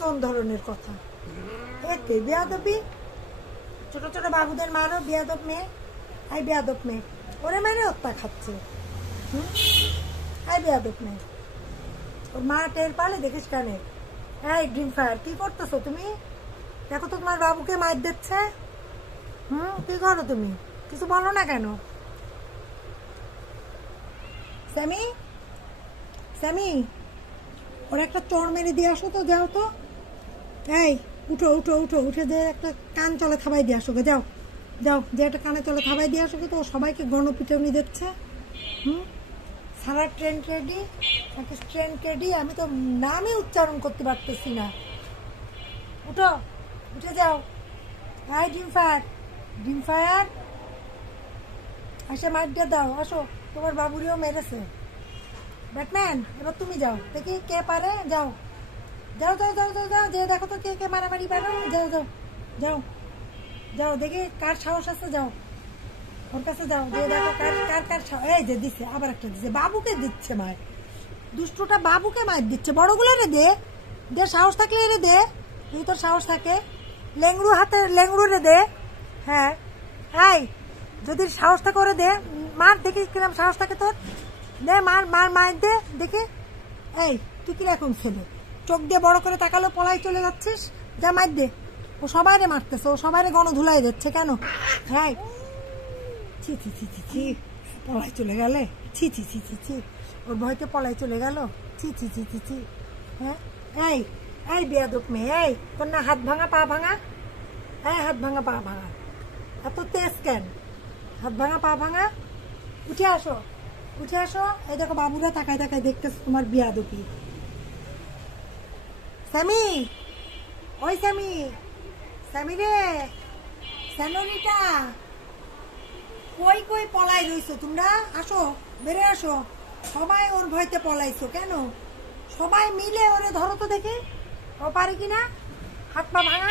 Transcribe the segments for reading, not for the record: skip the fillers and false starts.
কোন ধরনের কথা? এতে বেয়াদবি, ছোট ছোট বাবুদের মারো, বেয়াদব মেয়ে। আই বেয়াদব মেয়ে, ওরে মেরে হত্যা খাচ্ছে। আই বেয়াদব মেয়ে, ওর মা টের পালে দেখিস কানে। এই ড্রিম ফায়ার, কি করতেছো তুমি? দেখো তো তোমার বাবুকে মার দিচ্ছে। কি করো তুমি? কিছু বলো না কেন? স্যামি, স্যামি, ওর একটা চড় মেরে দিয়ে আসো তো, যাও তো। এই উঠো উঠো উঠো, উঠে যে একটা কান চলে থাবাই দিয়ে আসো, যাও যাও, যে একটা কানে চলে থাবাই দিয়ে আসো। তো সবাইকে গণপিটুনি দিচ্ছে। সারা ট্রেন রেডি, ট্রেন রেডি, আমি তো নামই উচ্চারণ করতে পারতেছি না। উঠো, উঠে যাও। Hi dream fire, dream fire, আসে মার দিয়ে দাও, আসো। তোমার বাবুরিও মেরেছে। ব্যাটম্যান, এবার তুমি যাও, দেখি কে পারে। যাও যাও যাও যাও যাও যাও, যে দেখো তো কে কে মারামারি পারো। যাও যাও যাও যাও, দেখি কার সাহস আছে। যাও ওর কাছে যাও, যে দেখো কার কার কার সাহস। এই যে দিচ্ছে, আবার একটা দিচ্ছে, বাবুকে দিচ্ছে মার। দুষ্টুটা বাবুকে মার দিচ্ছে। বড়গুলো রে দে, দে সাহস থাকলে রে দে, তুই তোর সাহস থাকে। লেংড়ু হাতে লেংড়ু রে দে। হ্যাঁ, হাই, যদি সাহস থাকে ওরে দে, মার, দেখি কিরম সাহস থাকে তোর। দে মার মার মার দে দেখি। এই তুই কিরকম ছেলে, চোখ দিয়ে বড় করে তাকালো, পলাই চলে যাচ্ছিস। যা মার দে। ও সবাইরে মারতেছে, ও সবাইরে গণধুলাই দিচ্ছে কেন? হ্যাঁ, ছি ছি ছি ছি ছি, পলাই চলে গেলে, ছি ছি ছি ছি ছি, ওর ভয়তে পলাই চলে গেল, ছি ছি ছি ছি ছি। হ্যাঁ, এই এই বেয়াদব মেয়ে, এই তোর না হাত ভাঙা পা ভাঙা? হ্যাঁ, হাত ভাঙা পা ভাঙা, এত তেজ কেন? হাত ভাঙা পা ভাঙা, উঠে আসো, উঠে আসো। এই দেখো বাবুরা তাকায় তাকায় দেখতেছে তোমার বেয়াদবি। স্যামি, ওই স্যামি, স্যামি রে, স্যানোরিটা, কই কই পলাই রইছো তোমরা? আসো, বেরে আসো। সবাই ওর ভয়তে পলাইছো কেন? সবাই মিলে ওরে ধরো তো দেখি, ও পারে কিনা। হাত পা ভাঙা,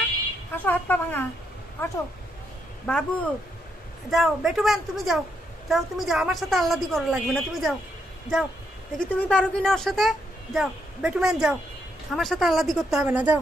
আসো, হাত পা ভাঙা, আসো। বাবু যাও, বেটুম্যান তুমি যাও, যাও তুমি যাও, আমার সাথে আল্লাদি করা লাগবে না, তুমি যাও যাও, দেখি তুমি পারো কিনা ওর সাথে। যাও বেটুম্যান যাও, আমার সাথে আল্লাদি করতে হবে না, যাও।